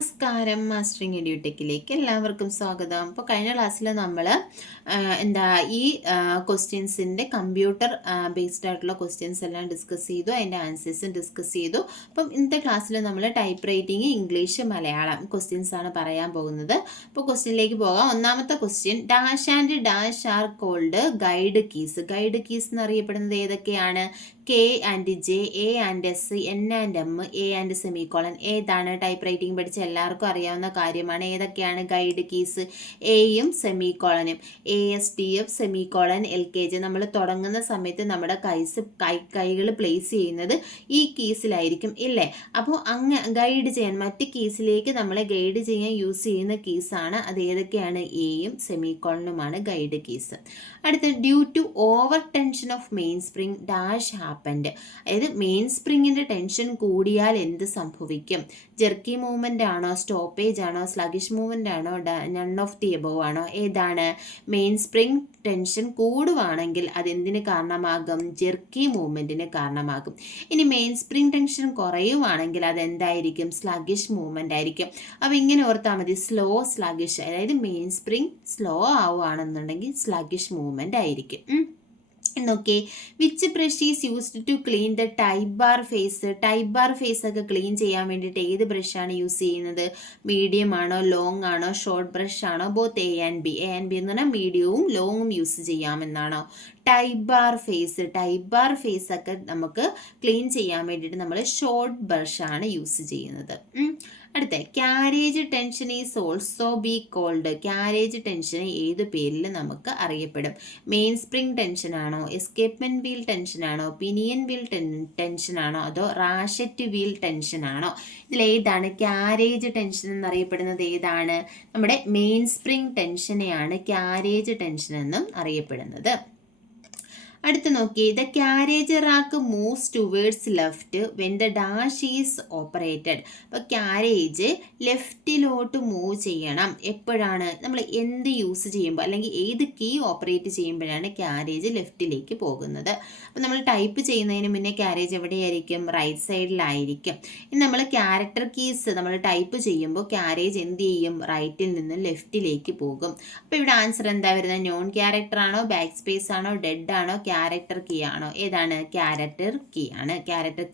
നമസ്കാരം മാസ്റ്ററിങ് എഡ്യൂടെക്കിലേക്ക് എല്ലാവർക്കും സ്വാഗതം. അപ്പോൾ കഴിഞ്ഞ ക്ലാസ്സിൽ നമ്മൾ എന്താ ഈ ക്വസ്റ്റ്യൻസിന്റെ കമ്പ്യൂട്ടർ ബേസ്ഡ് ആയിട്ടുള്ള ക്വസ്റ്റ്യൻസ് എല്ലാം ഡിസ്കസ് ചെയ്തു അതിന്റെ ആൻസേഴ്സും ഡിസ്കസ് ചെയ്തു. അപ്പം ഇന്നത്തെ ക്ലാസ്സിൽ നമ്മൾ type writing English Malayalam questions ആണ് പറയാൻ പോകുന്നത്. അപ്പോൾ ക്വസ്റ്റ്യനിലേക്ക് പോകാം. ഒന്നാമത്തെ question dash and dash are called guide keys guide keys എന്നറിയപ്പെടുന്നത് ഏതൊക്കെയാണ്? K and J A and S N and M A and semicolon ഏതാണ് ടൈപ്പ് റൈറ്റിംഗ് പഠിച്ച എല്ലാവർക്കും അറിയാവുന്ന കാര്യമാണ്. ഏതൊക്കെയാണ് ഗൈഡ് കീസ് എയും സെമിക്കോളനും A S T F semicolon L K G നമ്മൾ തുടങ്ങുന്ന സമയത്ത് നമ്മുടെ കൈസ് കൈ കൈകൾ പ്ലേസ് ചെയ്യുന്നത് ഈ കീസിലായിരിക്കും ഇല്ലേ? അപ്പോൾ അങ്ങ് ഗൈഡ് ചെയ്യാൻ മറ്റ് കീസിലേക്ക് നമ്മളെ ഗൈഡ് ചെയ്യാൻ യൂസ് ചെയ്യുന്ന കീസാണ് അത് ഏതൊക്കെയാണ്? എയും സെമിക്കോളനുമാണ് ഗൈഡ് കീസ് അടുത്ത due to over tension of main spring dash happened അതായത് മെയിൻ സ്പ്രിങ്ങിന്റെ ടെൻഷൻ കൂടിയാൽ എന്ത് സംഭവിക്കും? ജെർക്കി മൂവ്മെന്റ് ആണോ സ്റ്റോപ്പേജ് ആണോ സ്ലഗിഷ് മൂവ്മെന്റ് ആണോ നൺ ഓഫ് ദി എബോവ് ആണോ? ഏതാണ്? മെയിൻ സ്പ്രിങ് ടെൻഷൻ കൂടുവാണെങ്കിൽ അതെന്തിന് കാരണമാകും? ജെർക്കി മൂവ്മെന്റിന് കാരണമാകും. ഇനി മെയിൻ സ്പ്രിങ് ടെൻഷൻ കുറയുവാണെങ്കിൽ അതെന്തായിരിക്കും? സ്ലഗിഷ് മൂവ്മെന്റ് ആയിരിക്കും. അപ്പോൾ ഇങ്ങനെ ഓർത്താൽ മതി. സ്ലോ സ്ലഗിഷ് അതായത് മെയിൻ സ്പ്രിങ് സ്ലോ ആവുകയാണെന്നുണ്ടെങ്കിൽ സ്ലഗിഷ് മൂവ്മെന്റ് ആയിരിക്കും. നോക്കി which brush is used to clean the type bar face type bar face ഒക്കെ ക്ലീൻ ചെയ്യാൻ വേണ്ടിയിട്ട് ഏത് ബ്രഷാണ് യൂസ് ചെയ്യുന്നത്? മീഡിയം ആണോ ലോങ് ആണോ ഷോർട്ട് ബ്രഷ് ആണോ both A and B A and B എന്ന് പറഞ്ഞാൽ മീഡിയവും ലോങ്ങും use ചെയ്യാമെന്നാണോ? Type bar face type bar face ഒക്കെ നമുക്ക് ക്ലീൻ ചെയ്യാൻ വേണ്ടിയിട്ട് നമ്മൾ ഷോർട്ട് ബ്രഷാണ് യൂസ് ചെയ്യുന്നത്. അടുത്ത carriage tension is also be called carriage tension ഏത് പേരിൽ നമുക്ക് അറിയപ്പെടും? മെയിൻ സ്പ്രിംഗ് ടെൻഷൻ ആണോ? എസ്കേപ്മെന്റ് വീൽ ടെൻഷൻ ആണോ? പിനിയൻ വീൽ ടെൻഷൻ ആണോ? അതോ റാഷറ്റ് വീൽ ടെൻഷൻ ആണോ? ഏതാണ്? ക്യാരേജ് ടെൻഷൻ എന്നറിയപ്പെടുന്നത് ഏതാണ്? നമ്മുടെ മെയിൻ സ്പ്രിംഗ് ടെൻഷനെയാണ് ക്യാരേജ് ടെൻഷൻ എന്നും അറിയപ്പെടുന്നത്. അടുത്ത് നോക്കിയേ the carriage rack moves towards left when the dash is operated അപ്പോൾ ക്യാരേജ് ലെഫ്റ്റിലോട്ട് മൂവ് ചെയ്യണം. എപ്പോഴാണ്? നമ്മൾ എന്ത് യൂസ് ചെയ്യുമ്പോൾ അല്ലെങ്കിൽ ഏത് കീ ഓപ്പറേറ്റ് ചെയ്യുമ്പോഴാണ് ക്യാരേജ് ലെഫ്റ്റിലേക്ക് പോകുന്നത്. അപ്പോൾ നമ്മൾ ടൈപ്പ് ചെയ്യുന്നതിന് മുന്നേ ക്യാരേജ് എവിടെയായിരിക്കും? റൈറ്റ് സൈഡിലായിരിക്കും ഇനി നമ്മൾ ക്യാരക്ടർ കീസ് നമ്മൾ ടൈപ്പ് ചെയ്യുമ്പോൾ ക്യാരേജ് എന്ത് ചെയ്യും? റൈറ്റിൽ നിന്ന് ലെഫ്റ്റിലേക്ക് പോകും. അപ്പോൾ ഇവിടെ ആൻസർ എന്താ വരുന്നത്? നോൺ ക്യാരക്ടർ ആണോ? ബാക്ക് സ്പേസ് ആണോ? ഡെഡ് ആണോ? ക്യാരക്ടർ കീ ആണോ? ഏതാണ്? ക്യാരക്ടർ കീ ആണ്. Character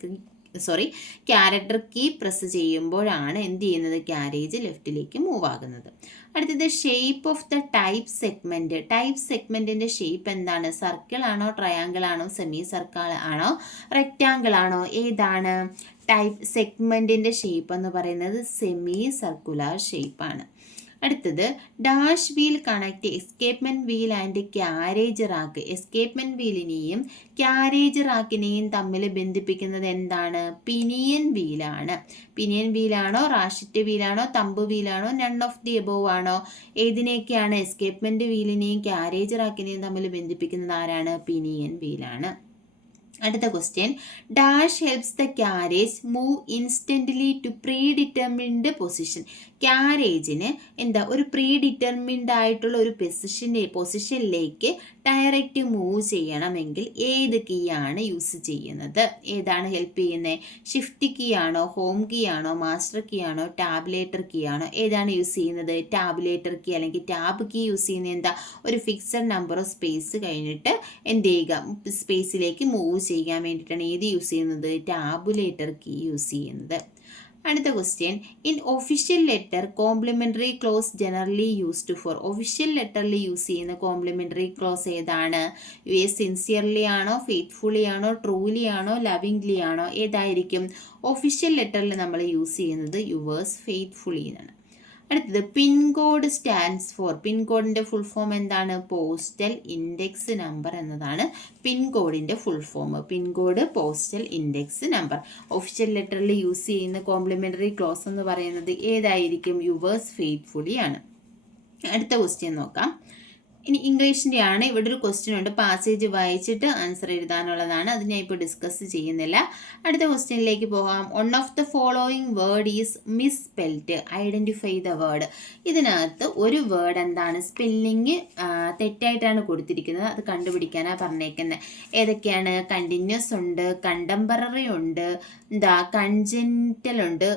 sorry character key press ചെയ്യുമ്പോഴാണ് എന്ത് ചെയ്യുന്നത്? ക്യാരേജ് ലെഫ്റ്റിലേക്ക് മൂവ് ആകുന്നത്. അടുത്തത് shape of the type segment type സെഗ്മെന്റിന്റെ shape എന്താണ്? സർക്കിൾ ആണോ? ട്രയാങ്കിൾ ആണോ? സെമി സർക്കിൾ ആണോ? റെക്റ്റാങ്കിൾ ആണോ? ഏതാണ്? ടൈപ്പ് സെഗ്മെന്റിന്റെ ഷേപ്പ് എന്ന് പറയുന്നത് സെമി സർക്കുലർ ഷേപ്പാണ് അടുത്തത് dash wheel connect escapement wheel and carriage rack escapement വീലിനെയും carriage റാക്കിനെയും തമ്മിൽ ബന്ധിപ്പിക്കുന്നത് എന്താണ്? പിനിയൻ വീലാണ് പിനിയൻ വീലാണോ റാഷിറ്റ് വീലാണോ തമ്പ് വീലാണോ നൺ ഓഫ് ദി എബോവ് ആണോ? ഏതിനെയൊക്കെയാണ് എസ്കേപ്മെന്റ് വീലിനെയും ക്യാരേജ് റാക്കിനെയും തമ്മിൽ ബന്ധിപ്പിക്കുന്നത്? ആരാണ്? പിനിയൻ വീലാണ് അടുത്ത question dash helps the carriage move instantly to predetermined position ക്യാരേജിന് എന്താ ഒരു പ്രീ ഡിറ്റർമിൻഡ് ആയിട്ടുള്ള ഒരു പൊസിഷന്റെ പൊസിഷനിലേക്ക് ഡയറക്റ്റ് മൂവ് ചെയ്യണമെങ്കിൽ ഏത് കീ ആണ് യൂസ് ചെയ്യുന്നത്? ഏതാണ് ഹെൽപ്പ് ചെയ്യുന്നത് ഷിഫ്റ്റ് കീ ആണോ ഹോം കീ ആണോ മാസ്റ്റർ കീ ആണോ ടാബ്ലേറ്റർ കീ ആണോ? ഏതാണ് യൂസ് ചെയ്യുന്നത്? ടാബ്ലേറ്റർ കീ അല്ലെങ്കിൽ ടാബ് കീ യൂസ് ചെയ്യുന്നത് എന്താ? ഒരു ഫിക്സഡ് നമ്പർ ഓഫ് സ്പേസ് കഴിഞ്ഞിട്ട് എന്ത് ചെയ്യുക? സ്പേസിലേക്ക് മൂവ് ചെയ്യാൻ വേണ്ടിയിട്ടാണ് ഏത് യൂസ് ചെയ്യുന്നത്? ടാബുലേറ്റർ കീ യൂസ് ചെയ്യുന്നത്. അടുത്ത question in official letter complimentary close generally used for official ലെറ്ററിൽ use ചെയ്യുന്ന കോംപ്ലിമെന്ററി ക്ലോസ് ഏതാണ്? യു എസ് സിൻസിയർലി ആണോ ഫെയ്ത്ത്ഫുള്ളി ആണോ ട്രൂലി ആണോ ലവിംഗ്ലി ആണോ? ഏതായിരിക്കും? ഒഫീഷ്യൽ ലെറ്ററിൽ നമ്മൾ യൂസ് ചെയ്യുന്നത് യുവേഴ്സ് ഫെയ്ത്ത്ഫുള്ളി എന്നാണ് അടുത്തത് പിൻകോഡ് സ്റ്റാൻഡ്സ് ഫോർ. പിൻകോഡിന്റെ ഫുൾ ഫോം എന്താണ്? പോസ്റ്റൽ ഇൻഡെക്സ് നമ്പർ എന്നതാണ് പിൻകോഡിന്റെ full form pin code postal index number official ലെറ്ററിൽ use ചെയ്യുന്ന കോംപ്ലിമെന്ററി ക്ലോസ് എന്ന് പറയുന്നത് ഏതായിരിക്കും? യുവേഴ്സ് ഫെയ്ത്ത്ഫുള്ളി അടുത്ത ക്വസ്റ്റ്യൻ നോക്കാം. ഇനി ഇംഗ്ലീഷിന്റെ ആണ് ഇവിടെ ഒരു ക്വസ്റ്റ്യൻ ഉണ്ട്. പാസേജ് വായിച്ചിട്ട് ആൻസർ എഴുതാനുള്ളതാണ്. അത് ഞാൻ ഇപ്പോൾ ഡിസ്കസ് ചെയ്യുന്നില്ല. അടുത്ത ക്വസ്റ്റ്യനിലേക്ക് പോകാം. One of the following word is misspelt identify the word ഇതിനകത്ത് ഒരു വേർഡ് എന്താണ്? സ്പെല്ലിങ് തെറ്റായിട്ടാണ് കൊടുത്തിരിക്കുന്നത്. അത് കണ്ടുപിടിക്കാനാണ് പറഞ്ഞേക്കുന്നത് ഏതൊക്കെയാണ്? കണ്ടിന്യൂസ് ഉണ്ട് കണ്ടംപററി ഉണ്ട് എന്താ കൺജന്റൽ ഉണ്ട്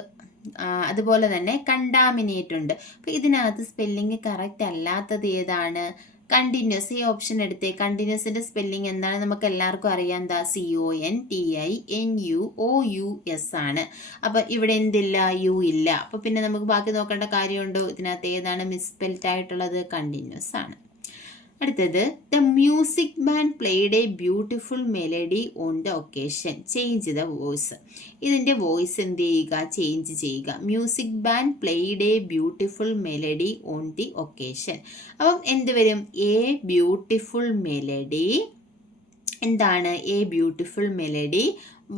അതുപോലെ തന്നെ കണ്ടാമിനേറ്റ് ഉണ്ട്. അപ്പോൾ ഇതിനകത്ത് സ്പെല്ലിങ് കറക്റ്റ് അല്ലാത്തത് ഏതാണ്? കണ്ടിന്യൂസ് ഈ ഓപ്ഷൻ എടുത്തേ. കണ്ടിന്യൂസിന്റെ സ്പെല്ലിംഗ് എന്താണ്? നമുക്ക് എല്ലാവർക്കും അറിയാം. എന്താ C O N T I N U O U S ആണ്. അപ്പൊ ഇവിടെ എന്തില്ല? യു ഇല്ല. അപ്പൊ പിന്നെ നമുക്ക് ബാക്കി നോക്കേണ്ട കാര്യമുണ്ടോ? ഇതിനകത്ത് ഏതാണ് മിസ്പെൽറ്റ് ആയിട്ടുള്ളത്? കണ്ടിന്യൂസ് ആണ്. അടുത്തത് the music band played a beautiful melody on the occasion change the voice ഇതിന്റെ വോയിസ് എന്ത് ചെയ്യുക? ചേഞ്ച് ചെയ്യുക. Music band played a beautiful melody on the occasion അപ്പം എന്ത് വരും? എ ബ്യൂട്ടിഫുൾ മെലഡി എന്താണ്? A beautiful melody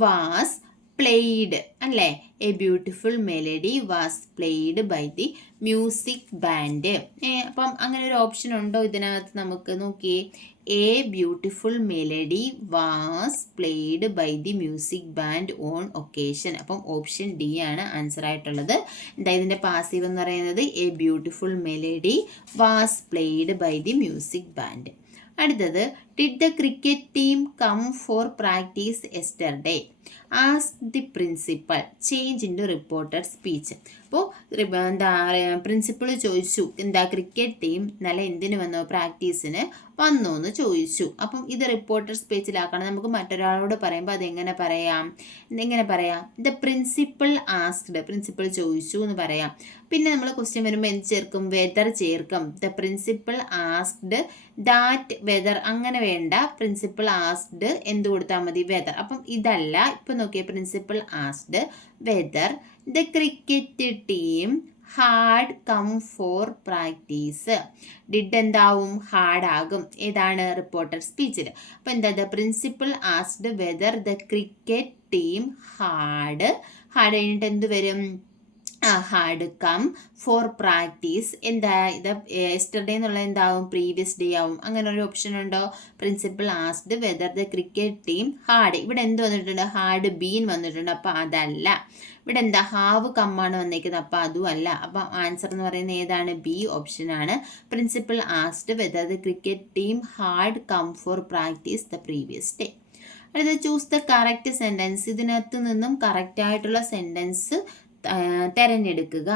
was played അല്ലേ? A beautiful melody was played by the music band അപ്പം അങ്ങനെ ഒരു ഓപ്ഷൻ ഉണ്ടോ ഇതിനകത്ത് നമുക്ക്? നോക്കിയേ. A beautiful melody was played by the music band on occasion അപ്പം ഓപ്ഷൻ ഡി ആണ് ആൻസർ ആയിട്ടുള്ളത്. എന്താ ഇതിന്റെ പാസീവ് എന്ന് പറയുന്നത്? A beautiful melody was played by the music band അടുത്തത് did the cricket team come for practice yesterday ask the principal change into reported speech അപ്പോൾ എന്താ പ്രിൻസിപ്പൾ ചോദിച്ചു എന്താ ക്രിക്കറ്റ് ടീം നല്ല എന്തിനു വന്നോ? പ്രാക്ടീസിന് വന്നു എന്ന് ചോദിച്ചു. അപ്പം ഇത് റിപ്പോർട്ടഡ് സ്പീച്ചിലാക്കണം നമുക്ക് മറ്റൊരാളോട് പറയുമ്പോൾ അതെങ്ങനെ പറയാം? എങ്ങനെ പറയാം? ദ പ്രിൻസിപ്പൾ ആസ്ക്ഡ് പ്രിൻസിപ്പൾ ചോദിച്ചു എന്ന് പറയാം. പിന്നെ നമ്മൾ ക്വസ്റ്റ്യൻ വരുമ്പോൾ എന്ത് ചേർക്കും? വെതർ ചേർക്കും. The principal asked that whether അങ്ങനെ വേണ്ട. പ്രിൻസിപ്പൾ ആസ്ഡ് എന്ത് കൊടുത്താൽ മതി? വെദർ അപ്പം ഇതല്ല. ഇപ്പം നോക്കിയ principal asked whether the cricket team had come for practice did എന്താവും? ഹാർഡ് ആകും. ഏതാണ് റിപ്പോർട്ടർ സ്പീച്ചിൽ അപ്പം എന്താ the principal asked whether the cricket team had had കഴിഞ്ഞിട്ട് എന്ത് വരും? ഹാഡ് കം ഫോർ പ്രാക്ടീസ് എന്താ ഇത്? എസ്റ്റർഡേ എന്നുള്ള എന്താവും? പ്രീവിയസ് ഡേ ആവും. അങ്ങനെ ഒരു ഓപ്ഷൻ ഉണ്ടോ? Principal asked whether the cricket team had ഇവിടെ എന്ത് വന്നിട്ടുണ്ട്? ഹാർഡ് ബീൻ വന്നിട്ടുണ്ട്. അപ്പോൾ അതല്ല. ഇവിടെ എന്താ? ഹാവ് കമ്മാണ് വന്നേക്കുന്നത്. അപ്പോൾ അതും അല്ല. അപ്പം ആൻസർ എന്ന് പറയുന്നത് ഏതാണ്? ബി ഓപ്ഷനാണ് principal asked whether the cricket team had come for practice the previous day അടുത്ത ചൂസ് ദ കറക്റ്റ് സെന്റൻസ് ഇതിനകത്ത് നിന്നും കറക്റ്റ് ആയിട്ടുള്ള സെന്റൻസ് തിരഞ്ഞെടുക്കുക.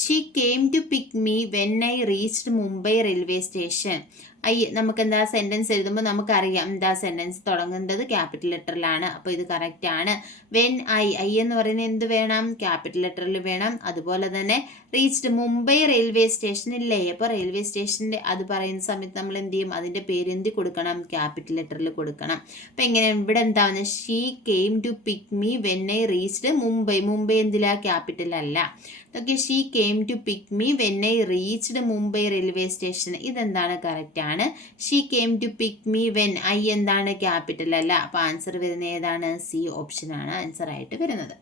She came to pick me when I reached Mumbai railway station I നമുക്ക് എന്താ sentence എഴുതുമ്പോൾ നമുക്കറിയാം എന്താ സെന്റൻസ് തുടങ്ങുന്നത് ക്യാപിറ്റൽ ലെറ്ററിലാണ് അപ്പോൾ ഇത് കറക്റ്റ് ആണ്. വെൻ ഐ ഐ എന്ന് പറയുന്നത് എന്ത് വേണം? ക്യാപിറ്റൽ ലെറ്ററിൽ വേണം. അതുപോലെ തന്നെ റീച്ച്ഡ് മുംബൈ റെയിൽവേ സ്റ്റേഷൻ ഇല്ലേ? അപ്പോൾ റെയിൽവേ സ്റ്റേഷന്റെ അത് പറയുന്ന സമയത്ത് നമ്മൾ എന്ത് ചെയ്യും? അതിന്റെ പേര് എന്ത് കൊടുക്കണം? ക്യാപിറ്റൽ ലെറ്ററിൽ കൊടുക്കണം. അപ്പോൾ എങ്ങനെ ഇവിടെ എന്താണ് she came to pick me when I reached Mumbai. Mumbai എന്തിലാ? Capital അല്ല. Okay she came to pick me when I reached Mumbai railway station ഇതെന്താണ് കറക്റ്റ് ആണ്? She came to pick me when I എന്താണ് capital അല്ല? അപ്പോൾ answer വരുന്ന ഏതാണ്? C ഓപ്ഷനാണ് answer ആയിട്ട് വരുന്നത്.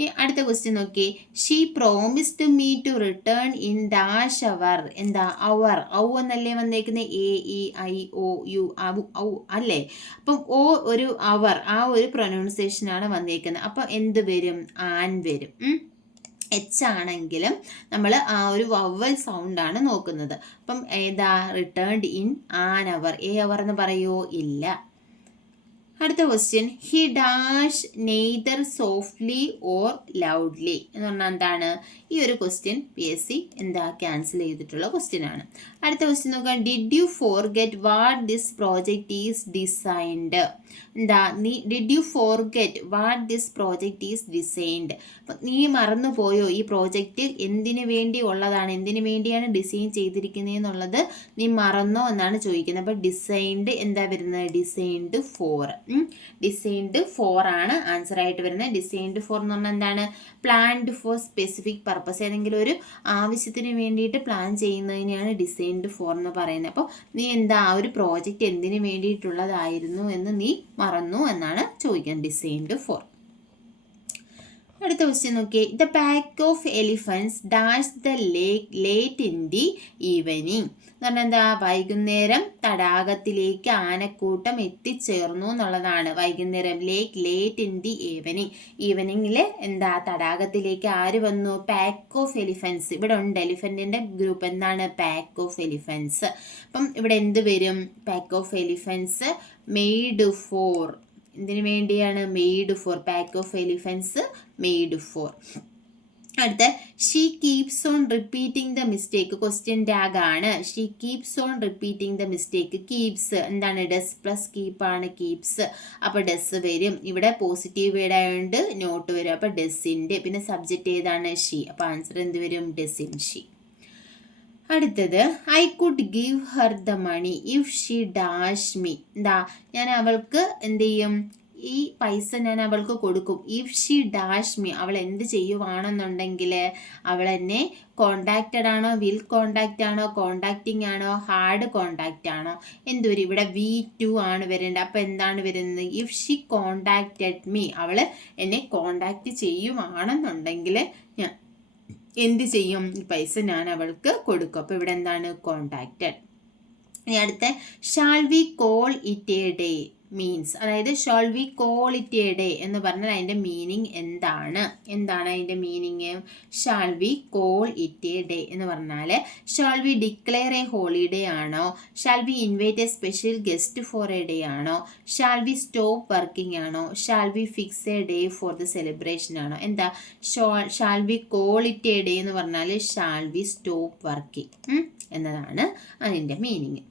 ഈ അടുത്ത ക്വസ്റ്റ്യൻ നോക്കി she promised me to return in dash hour എന്താ? അവർ ഔ എന്നല്ലേ വന്നേക്കുന്നത് A E I O U ഔ അല്ലേ? അപ്പം ഓ ഒരു അവർ ആ ഒരു പ്രൊനൗൺസിയേഷനാണ് വന്നേക്കുന്നത്. അപ്പം എന്ത് വരും? ആൻ വരും. എച്ച് ആണെങ്കിലും നമ്മൾ ആ ഒരു വവൽ സൗണ്ടാണ് നോക്കുന്നത്. അപ്പം ഏതാ? Returned in an hour a hour എന്ന് പറയുമോ ഇല്ല. അടുത്ത question he dash neither softly or loudly എന്ന് പറഞ്ഞാൽ എന്താണ്? ഈ ഒരു ക്വസ്റ്റ്യൻ പി എസ് സി എന്താ? ക്യാൻസൽ ചെയ്തിട്ടുള്ള ക്വസ്റ്റ്യൻ ആണ്. അടുത്ത ക്വസ്റ്റ്യൻ നോക്കാം. Did you forget what this project is designed എന്താ നീ did you forget what this project is designed നീ മറന്നു പോയോ ഈ പ്രോജക്റ്റ് എന്തിനു വേണ്ടി ഉള്ളതാണ്? എന്തിനു വേണ്ടിയാണ് ഡിസൈൻ ചെയ്തിരിക്കുന്നത് എന്നുള്ളത് നീ മറന്നോ എന്നാണ് ചോദിക്കുന്നത്. അപ്പോൾ ഡിസൈൻഡ് എന്താ വരുന്നത്? ഡിസൈൻഡ് ഫോർ ഡിസൈൻഡ് ഫോർ ആണ് ആൻസർ ആയിട്ട് വരുന്നത്. ഡിസൈൻഡ് ഫോർ എന്ന് പറഞ്ഞാൽ എന്താണ്? പ്ലാൻഡ് ഫോർ സ്പെസിഫിക് പർപ്പസ് ഏതെങ്കിലും ഒരു ആവശ്യത്തിന് വേണ്ടിയിട്ട് പ്ലാൻ ചെയ്യുന്നതിനെയാണ് ഡിസൈൻഡ് ഫോർ എന്ന് പറയുന്നത്. അപ്പോൾ നീ എന്താ ആ ഒരു പ്രോജക്റ്റ് എന്തിനു വേണ്ടിയിട്ടുള്ളതായിരുന്നു എന്ന് നീ മറന്നു എന്നാണ് ചോദിക്കുന്നത്. ഡിസൈൻഡ് ഫോർ അടുത്ത ക്വസ്റ്റ്യൻ നോക്കിയേ. The pack of elephants dash the lake late in the evening എന്ന് പറഞ്ഞാൽ എന്താ? വൈകുന്നേരം തടാകത്തിലേക്ക് ആനക്കൂട്ടം എത്തിച്ചേർന്നു എന്നുള്ളതാണ്. വൈകുന്നേരം lake late in the evening ഈവനിങ്ങിൽ എന്താ? തടാകത്തിലേക്ക് ആര് വന്നു? പാക്ക് ഓഫ് എലിഫൻസ് ഇവിടെ ഉണ്ട്. എലിഫന്റിന്റെ ഗ്രൂപ്പ് എന്താണ്? പാക്ക് ഓഫ് എലിഫൻസ് അപ്പം ഇവിടെ എന്ത് വരും? Pack of elephants made for എന്തിനു വേണ്ടിയാണ് made for pack of elephants made for അടുത്ത she keeps on repeating the mistake question tag ആണ്. She keeps on repeating the mistake keeps എന്താണ്? ഡെസ് പ്ലസ് കീപ്പ് ആണ് കീപ്സ് അപ്പോൾ does വരും. ഇവിടെ positive word ആയതുകൊണ്ട് നോട്ട് വരും. അപ്പോൾ ഡെസിന്റെ പിന്നെ സബ്ജക്റ്റ് ഏതാണ്? ഷീ അപ്പോൾ ആൻസർ എന്ത് വരും? ഡെസിൻ ഷീ അടുത്തത് I could give her the money if she dash me എന്താ ഞാൻ അവൾക്ക് എന്ത് ചെയ്യും? ഈ പൈസ ഞാൻ അവൾക്ക് കൊടുക്കും. ഇഫ് ഷീ ഡാഷ് മീ അവൾ എന്ത് ചെയ്യുവാണെന്നുണ്ടെങ്കിൽ അവൾ എന്നെ കോണ്ടാക്റ്റഡ് ആണോ? വിൽ കോണ്ടാക്റ്റ് ആണോ? കോണ്ടാക്റ്റിംഗ് ആണോ? ഹാർഡ് കോണ്ടാക്റ്റ് ആണോ? എന്തൊരു ഇവിടെ വി ടു ആണ് വരേണ്ടത് അപ്പോൾ എന്താണ് വരുന്നത്? ഇഫ് ഷീ കോണ്ടാക്റ്റഡ് മീ അവൾ എന്നെ കോണ്ടാക്റ്റ് ചെയ്യുവാണെന്നുണ്ടെങ്കിൽ ഞാൻ എന്ത് ചെയ്യും? പൈസ ഞാൻ അവൾക്ക് കൊടുക്കും. അപ്പോൾ ഇവിടെ എന്താണ്? കോണ്ടാക്റ്റഡ് ഇനി അടുത്ത shall we call it a day means അതായത് shall we call it a day എന്ന് പറഞ്ഞാൽ അതിന്റെ മീനിങ് എന്താണ്? എന്താണ് അതിന്റെ meaning shall we call it a day എന്ന് പറഞ്ഞാൽ shall we declare a holiday ആണോ? Shall we invite a special guest for a day ആണോ? ഷാൾ വി സ്റ്റോപ്പ് വർക്കിംഗ് ആണോ? Shall we fix a day for the celebration ആണോ? എന്താ? Shall we call it a day എന്ന് പറഞ്ഞാൽ shall we stop working എന്നതാണ് അതിന്റെ meaning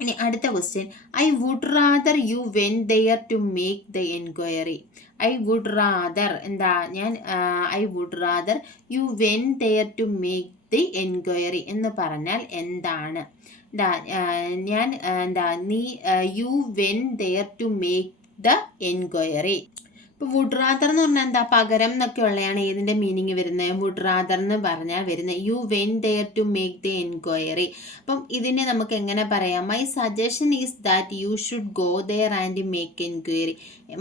ഇനി അടുത്ത question I would rather you went there to make the enquiry I would rather എന്താ ഞാൻ I would rather you went there to make the enquiry എന്ന് പറഞ്ഞാൽ എന്താണ്? എന്താ ഞാൻ എന്താ നീ you went there to make the enquiry ഇപ്പൊ വുഡ് റാദർ എന്ന് പറഞ്ഞാൽ എന്താ? പകരം എന്നൊക്കെ ഉള്ളതാണ് ഏതിന്റെ മീനിങ് വരുന്നത് വുഡ് റാദർ എന്ന് പറഞ്ഞാൽ വരുന്നത് you went there to make the enquiry അപ്പം ഇതിനെ നമുക്ക് എങ്ങനെ പറയാം? My suggestion is that you should go there and make enquiry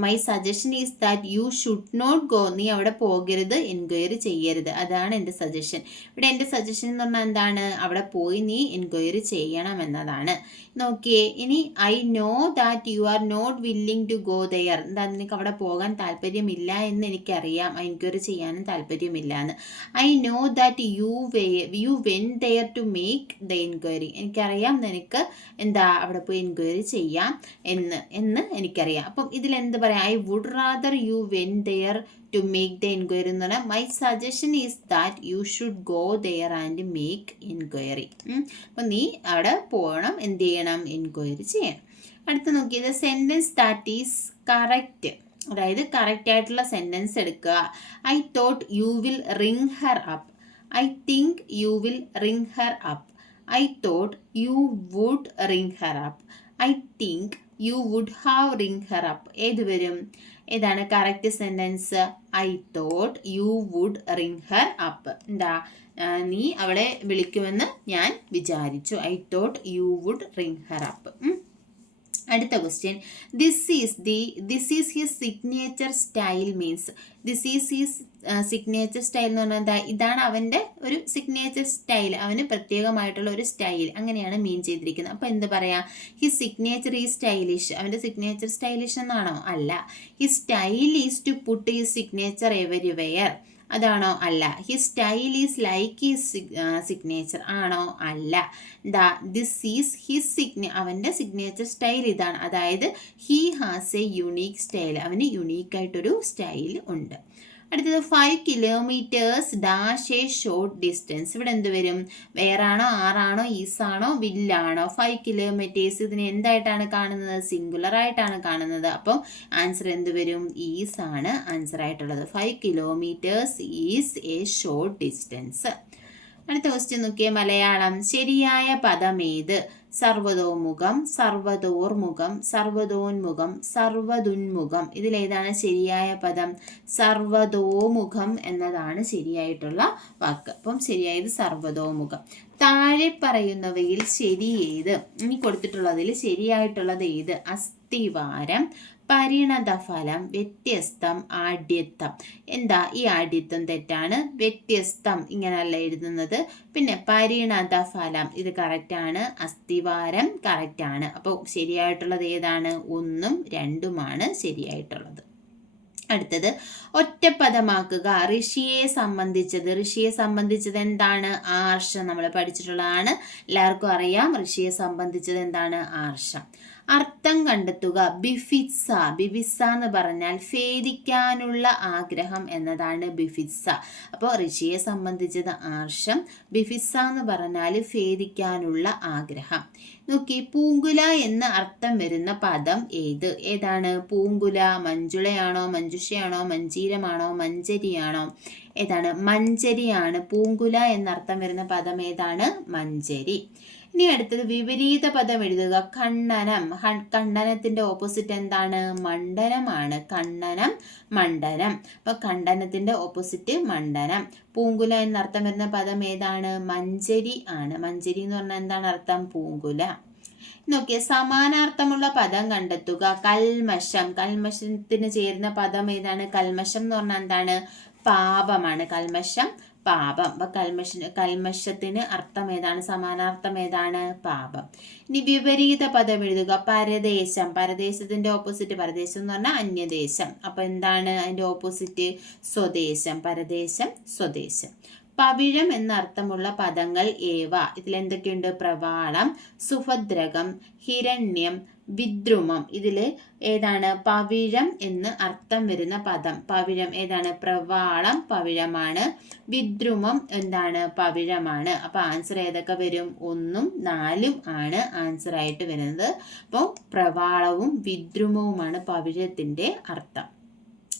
my suggestion is that you should not go നീ അവിടെ പോകരുത് എൻക്വയറി ചെയ്യരുത്. അതാണ് എന്റെ സജഷൻ ഇവിടെ എന്റെ സജഷൻ എന്ന് പറഞ്ഞാൽ എന്താണ്? അവിടെ പോയി നീ എൻക്വയറി ചെയ്യണം എന്നതാണ്. നോക്കിയേ ഇനി I know that you are not willing to go there എന്താ നിനക്ക് അവിടെ പോകാൻ താല്പര്യമില്ല എന്ന് എനിക്കറിയാം. എൻക്വയറി ചെയ്യാനും താല്പര്യമില്ല എന്ന് I know that you way you went there to make the enquiry എനിക്കറിയാം നിനക്ക് എന്താ അവിടെ പോയി എൻക്വയറി ചെയ്യാം എന്ന് എന്ന് എനിക്കറിയാം. അപ്പം ഇതിൽ എന്ത് പറയാം? I would rather you went there to make the enquiry എന്ന് പറഞ്ഞാൽ my suggestion is that you should go there and make enquiry അപ്പം നീ അവിടെ പോകണം എന്ത് ചെയ്യണം? എൻക്വയറി ചെയ്യണം. അടുത്ത് നോക്കിയത് സെന്റൻസ് ദാറ്റ് ഈസ് കറക്റ്റ് അതായത് കറക്റ്റ് ആയിട്ടുള്ള സെന്റൻസ് എടുക്കുക. I thought you will ring her up I think you will ring her up I thought you would ring her up I think you would have ring her up ഏത് വരും? ഏതാണ് correct sentence I thought you would ring her up എന്താ? നീ അവളെ വിളിക്കുമെന്ന് ഞാൻ വിചാരിച്ചു. I thought you would ring her up അടുത്ത question this is the this is his signature style means this is his signature style എന്ന് പറഞ്ഞാൽ എന്താ? ഇതാണ് അവന്റെ ഒരു സിഗ്നേച്ചർ സ്റ്റൈൽ അവന് പ്രത്യേകമായിട്ടുള്ള ഒരു സ്റ്റൈൽ അങ്ങനെയാണ് മീൻ ചെയ്തിരിക്കുന്നത്. അപ്പോൾ എന്ത് പറയാം? ഹിസ് സിഗ്നേച്ചർ ഈ സ്റ്റൈലിഷ് അവന്റെ സിഗ്നേച്ചർ സ്റ്റൈലിഷ് എന്നാണോ? അല്ല. His style is to put his signature everywhere അതാണോ അല്ല? His style is like his signature ആണോ അല്ല? ദ ദിസ് ഈസ് ഹിസ് സിഗ്നേ അവന്റെ സിഗ്നേച്ചർ സ്റ്റൈൽ ഇതാണ്. അതായത് he has a unique style അവന് യുണീക്കായിട്ടൊരു സ്റ്റൈൽ ഉണ്ട്. അടുത്തത് five kilometres dash a short distance ഇവിടെ എന്ത് വരും? വേറാണോ ആറാണോ ഈസാണോ വില്ലാണോ? ഫൈവ് കിലോമീറ്റേഴ്സ് ഇതിനെ എന്തായിട്ടാണ് കാണുന്നത്? സിംഗുലർ ആയിട്ടാണ് കാണുന്നത്. അപ്പം ആൻസർ എന്ത് വരും? ഈസ് ആണ് ആൻസർ ആയിട്ടുള്ളത്. Five kilometres is a short distance അടുത്ത ക്വസ്റ്റ്യൻ നോക്കിയേ മലയാളം. ശരിയായ പദം ഏത്? സർവതോമുഖം സർവതോർമുഖം സർവതോന്മുഖം സർവതുന്മുഖം. ഇതിലേതാണ് ശരിയായ പദം. സർവതോമുഖം എന്നതാണ് ശരിയായിട്ടുള്ള വാക്ക്. അപ്പം ശരിയായത് സർവതോമുഖം. താഴെ പറയുന്നവയിൽ ശരി ഏത്? ഇനി കൊടുത്തിട്ടുള്ളതിൽ ശരിയായിട്ടുള്ളത് ഏത്? അസ്ഥിവാരം പരിണതഫലം വ്യത്യസ്തം ആഢ്യത്വം. എന്താ ഈ ആഢ്യത്വം തെറ്റാണ്? വ്യത്യസ്തം ഇങ്ങനെയല്ല എഴുതുന്നത്. പിന്നെ പരിണതഫലം ഇത് കറക്റ്റാണ് അസ്ഥിവാരം ആണ്. അപ്പോൾ ശരിയായിട്ടുള്ളത് ഏതാണ്? ഒന്നും രണ്ടുമാണ് ശരിയായിട്ടുള്ളത്. അടുത്തത് ഒറ്റപ്പദമാക്കുക. ഋഷിയെ സംബന്ധിച്ചത്. ഋഷിയെ സംബന്ധിച്ചത് എന്താണ്? ആർഷം. നമ്മൾ പഠിച്ചിട്ടുള്ളതാണ്. എല്ലാവർക്കും അറിയാം. ഋഷിയെ സംബന്ധിച്ചത് എന്താണ്? ആർഷം. അർത്ഥം കണ്ടെത്തുക. ബിഫിത്സ ബിഫിസ എന്ന് പറഞ്ഞാൽ ഭേദിക്കാനുള്ള ആഗ്രഹം എന്നതാണ് ബിഫിത്സ. അപ്പോൾ ഋഷിയെ സംബന്ധിച്ചത് ആർഷം ബിഫിസ എന്ന് പറഞ്ഞാൽ ഭേദിക്കാനുള്ള ആഗ്രഹം. നോക്കി പൂങ്കുല എന്ന അർത്ഥം വരുന്ന പദം ഏത്? ഏതാണ്? പൂങ്കുല മഞ്ജുളയാണോ മഞ്ജുഷയാണോ മഞ്ചീരമാണോ മഞ്ചരിയാണോ ഏതാണ്? മഞ്ചരിയാണ് പൂങ്കുല എന്നർത്ഥം വരുന്ന പദം ഏതാണ്? മഞ്ചരി ഇനി അടുത്തത് വിപരീത പദം എഴുതുക. കണ്ണനം. കണ്ണനത്തിന്റെ ഓപ്പോസിറ്റ് എന്താണ്? മണ്ഡനമാണ്. കണ്ണനം മണ്ഡനം. അപ്പൊ കണ്ടനത്തിന്റെ ഓപ്പോസിറ്റ് മണ്ഡനം. പൂങ്കുല എന്നർത്ഥം വരുന്ന പദം ഏതാണ്? മഞ്ചരി ആണ്. മഞ്ചരി എന്ന് പറഞ്ഞാൽ എന്താണ് അർത്ഥം? പൂങ്കുല. നോക്കിയ സമാനാർത്ഥമുള്ള പദം കണ്ടെത്തുക. കൽമശം. കൽമശത്തിന് ചേരുന്ന പദം ഏതാണ്? കൽമശം എന്ന് പറഞ്ഞാൽ എന്താണ്? പാപമാണ്. കൽമഷം പാപം. അപ്പൊ കൽമഷ കൽമഷത്തിന് അർത്ഥം ഏതാണ്? സമാനാർത്ഥം ഏതാണ്? പാപം. ഇനി വിപരീത പദം എഴുതുക. പരദേശം. പരദേശത്തിന്റെ ഓപ്പോസിറ്റ് പരദേശം എന്ന് പറഞ്ഞാൽ അന്യദേശം. അപ്പൊ എന്താണ് അതിന്റെ ഓപ്പോസിറ്റ് സ്വദേശം. പരദേശം സ്വദേശം. പവിഴം എന്നർത്ഥമുള്ള പദങ്ങൾ ഏവ. ഇതിൽ എന്തൊക്കെയുണ്ട്? പ്രവാളം സുഭദ്രകം ഹിരണ്യം വിദ്രുമം. ഇതിൽ ഏതാണ്? പവിഴം എന്ന് അർത്ഥം വരുന്ന പദം. പവിഴം ഏതാണ്? പ്രവാളം പവിഴമാണ്. വിദ്രുമം എന്താണ്? പവിഴമാണ്. അപ്പോൾ ആൻസർ ഏതൊക്കെ വരും? ഒന്നും നാലും ആണ് ആൻസർ ആയിട്ട് വരുന്നത്. അപ്പോൾ പ്രവാളവും വിദ്രുമവുമാണ് പവിഴത്തിന്റെ അർത്ഥം.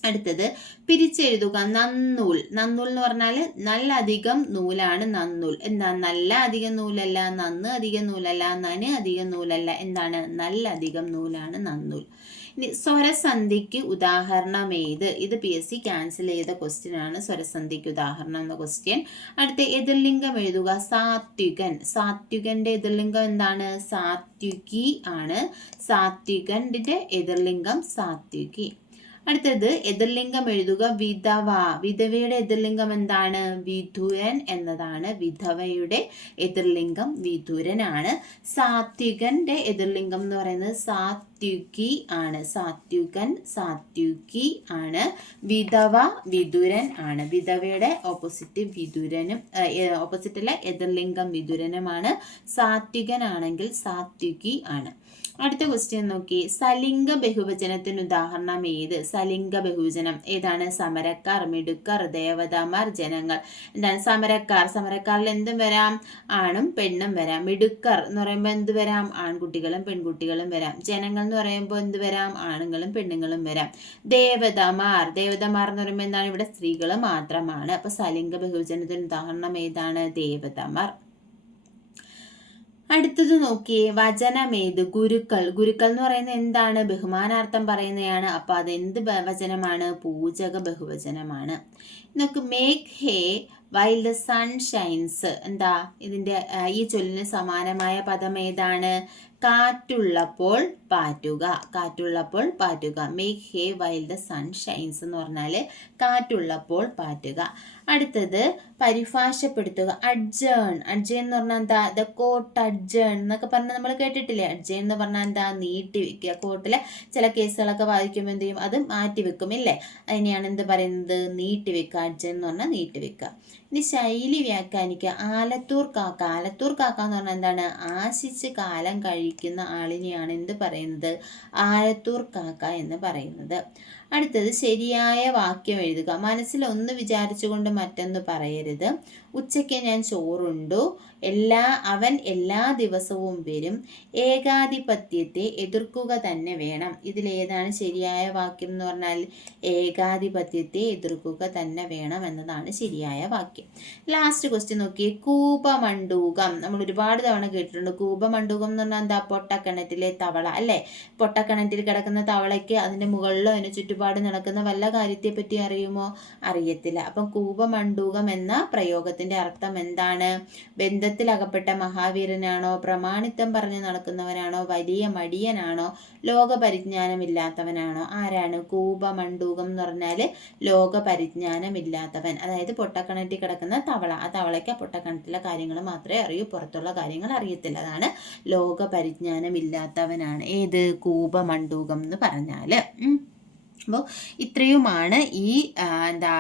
അടുത്തത് പിരിച്ചെഴുതുക. നന്നൂൽ. നന്നൂൽ എന്ന് പറഞ്ഞാൽ നല്ല അധികം നൂലാണ് നന്നൂൽ. എന്താ? നല്ല അധികം നൂലല്ല നന്ന് അധികം നൂലല്ല നന് അധികം നൂലല്ല. എന്താണ്? നല്ല അധികം നൂലാണ് നന്നൂൽ. ഇനി സ്വരസന്ധിക്ക് ഉദാഹരണം ഏത്? ഇത് പി എസ് സി ക്യാൻസൽ ചെയ്ത ക്വസ്റ്റ്യൻ ആണ്. സ്വരസന്ധിക്ക് ഉദാഹരണം എന്ന ക്വസ്റ്റ്യൻ അടുത്ത എതിർലിംഗം എഴുതുക. സാത്വികൻ. സാത്വികന്റെ എതിർലിംഗം എന്താണ്? സാത്വികി ആണ്. സാത്വികന്റെ എതിർലിംഗം സാത്വികി. അടുത്തത് എതിർലിംഗം എഴുതുക. വിധവ. വിധവയുടെ എതിർലിംഗം എന്താണ്? വിധുരൻ എന്നതാണ്. വിധവയുടെ എതിർലിംഗം വിധുരനാണ്. സാത്വികന്റെ എതിർലിംഗം എന്ന് പറയുന്നത് സാത്വികി ആണ്. സാത്വികൻ സാത്വികി ആണ്. വിധവ വിധുരൻ ആണ്. വിധവയുടെ ഓപ്പോസിറ്റ് വിധുരനും ഓപ്പോസിറ്റിലെ എതിർലിംഗം വിദുരനുമാണ് സാത്വികനാണെങ്കിൽ സാത്വികി ആണ്. അടുത്ത ക്വസ്റ്റ്യൻ നോക്കി. സലിംഗ ബഹുവചനത്തിന് ഉദാഹരണം ഏത്? സലിംഗ ബഹുവചനം ഏതാണ്? സമരക്കാർ മിടുക്കർ ദേവതമാർ ജനങ്ങൾ. എന്താണ് സമരക്കാർ? സമരക്കാരിൽ എന്തും വരാം. ആണും പെണ്ണും വരാം. മിടുക്കർ എന്ന് പറയുമ്പോൾ എന്ത് വരാം? ആൺകുട്ടികളും പെൺകുട്ടികളും വരാം. ജനങ്ങൾ എന്ന് പറയുമ്പോൾ എന്ത് വരാം? ആണുങ്ങളും പെണ്ണുങ്ങളും വരാം. ദേവതമാർ ദേവതമാർ എന്ന് പറയുമ്പോൾ എന്താണ്? ഇവിടെ സ്ത്രീകൾ മാത്രമാണ്. അപ്പൊ സലിംഗ ബഹുവചനത്തിന് ഉദാഹരണം ഏതാണ്? ദേവതമാർ. അടുത്തത് നോക്കിയേ വചനമേത്? ഗുരുക്കൾ. ഗുരുക്കൾ എന്ന് പറയുന്നത് എന്താണ്? ബഹുമാനാർത്ഥം പറയുന്നതാണ് അപ്പൊ അതെന്ത് വചനമാണ്? പൂജക ബഹുവചനമാണ്. നോക്ക് make hay while the sun shines എന്താ? ഇതിന്റെ ഈ ചൊല്ലിന് സമാനമായ പദം ഏതാണ്? കാറ്റുള്ളപ്പോൾ പാറ്റുക. കാറ്റുള്ളപ്പോൾ പാറ്റുക. Make hay while the sun shines എന്ന് പറഞ്ഞാൽ കാറ്റുള്ളപ്പോൾ പാറ്റുക. അടുത്തത് പരിഭാഷപ്പെടുത്തുക. അഡ്ജേൺ അഡ്ജേൺ എന്ന് പറഞ്ഞാൽ എന്താ? ദ കോട്ട് അഡ്ജേൺ എന്നൊക്കെ പറഞ്ഞാൽ നമ്മൾ കേട്ടിട്ടില്ലേ? അഡ്ജേൺ എന്ന് പറഞ്ഞാൽ എന്താ? നീട്ടി വെക്കുക. കോർട്ടിലെ ചില കേസുകളൊക്കെ വായിക്കുമ്പോൾ എന്ത് ചെയ്യും? അത് മാറ്റി വെക്കും ഇല്ലേ? അതിനെയാണ് എന്ത് പറയുന്നത്? നീട്ടി വെക്കുക. അഡ്ജേൺ എന്ന് പറഞ്ഞാൽ നീട്ടി വെക്കുക. ഇനി ശൈലി വ്യാഖ്യാനിക്കുക. ആലത്തൂർ കാക്ക. ആലത്തൂർ കാക്ക എന്ന് പറഞ്ഞാൽ എന്താണ്? ആശിച്ച് കാലം കഴിക്കുന്ന ആളിനെയാണ് എന്ത് പറയുന്നത്? ആലത്തൂർ കാക്ക എന്ന് പറയുന്നത്. അടുത്തത് ശരിയായ വാക്യം എഴുതുക. മനസ്സിൽ ഒന്ന് വിചാരിച്ചുകൊണ്ട് മറ്റൊന്ന് പറയരുത്. ഉച്ചയ്ക്ക് ഞാൻ ചോറുണ്ടു. എല്ലാ അവൻ എല്ലാ ദിവസവും വരും. ഏകാധിപത്യത്തെ എതിർക്കുക തന്നെ വേണം. ഇതിലേതാണ് ശരിയായ വാക്യം എന്ന് പറഞ്ഞാൽ ഏകാധിപത്യത്തെ എതിർക്കുക തന്നെ വേണം എന്നതാണ് ശരിയായ വാക്യം. ലാസ്റ്റ് ക്വസ്റ്റ്യൻ നോക്കിയേ. കൂപമണ്ടൂകം നമ്മൾ ഒരുപാട് തവണ കേട്ടിട്ടുണ്ട്. കൂപമണ്ടൂകം എന്ന് പറഞ്ഞാൽ എന്താ? പൊട്ടക്കിണറ്റിലെ തവള അല്ലേ? പൊട്ടക്കിണറ്റിൽ കിടക്കുന്ന തവളയ്ക്ക് അതിന്റെ മുകളിലോ അതിന് ചുറ്റുപാട് നടക്കുന്ന വല്ല കാര്യത്തെപ്പറ്റി അറിയുമോ? അറിയത്തില്ല. അപ്പം കൂപമണ്ടൂകം എന്ന പ്രയോഗത്തിന്റെ അർത്ഥം എന്താണ്? ബന്ധത്തിൽ അകപ്പെട്ട മഹാവീരനാണോ? പ്രമാണിത്വം പറഞ്ഞു നടക്കുന്നവനാണോ? വലിയ മടിയനാണോ? ലോകപരിജ്ഞാനമില്ലാത്തവനാണോ? ആരാണ് കൂപമണ്ടൂകം എന്ന് പറഞ്ഞാൽ ലോകപരിജ്ഞാനമില്ലാത്തവൻ. അതായത് പൊട്ടക്കണറ്റി കിടക്കുന്ന തവള. ആ തവളയ്ക്ക് പൊട്ടക്കണറ്റിലെ കാര്യങ്ങൾ മാത്രമേ അറിയൂ. പുറത്തുള്ള കാര്യങ്ങൾ അറിയത്തില്ല. അതാണ് ലോക പരിജ്ഞാനമില്ലാത്തവനാണ് ഏത്? കൂപമണ്ടൂകം എന്ന് പറഞ്ഞാൽ അപ്പോൾ ഇത്രയുമാണ് ഈ എന്താ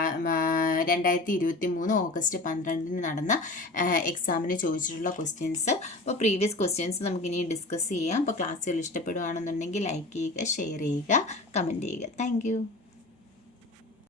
രണ്ടായിരത്തി ഇരുപത്തി മൂന്ന് ഓഗസ്റ്റ് പന്ത്രണ്ടിന് നടന്ന എക്സാമിന് ചോദിച്ചിട്ടുള്ള ക്വസ്റ്റ്യൻസ് അപ്പോൾ പ്രീവിയസ് ക്വസ്റ്റ്യൻസ് നമുക്കിനി ഡിസ്കസ് ചെയ്യാം. അപ്പോൾ ക്ലാസ്സുകൾ ഇഷ്ടപ്പെടുകയാണെന്നുണ്ടെങ്കിൽ ലൈക്ക് ചെയ്യുക ഷെയർ ചെയ്യുക കമന്റ് ചെയ്യുക. താങ്ക്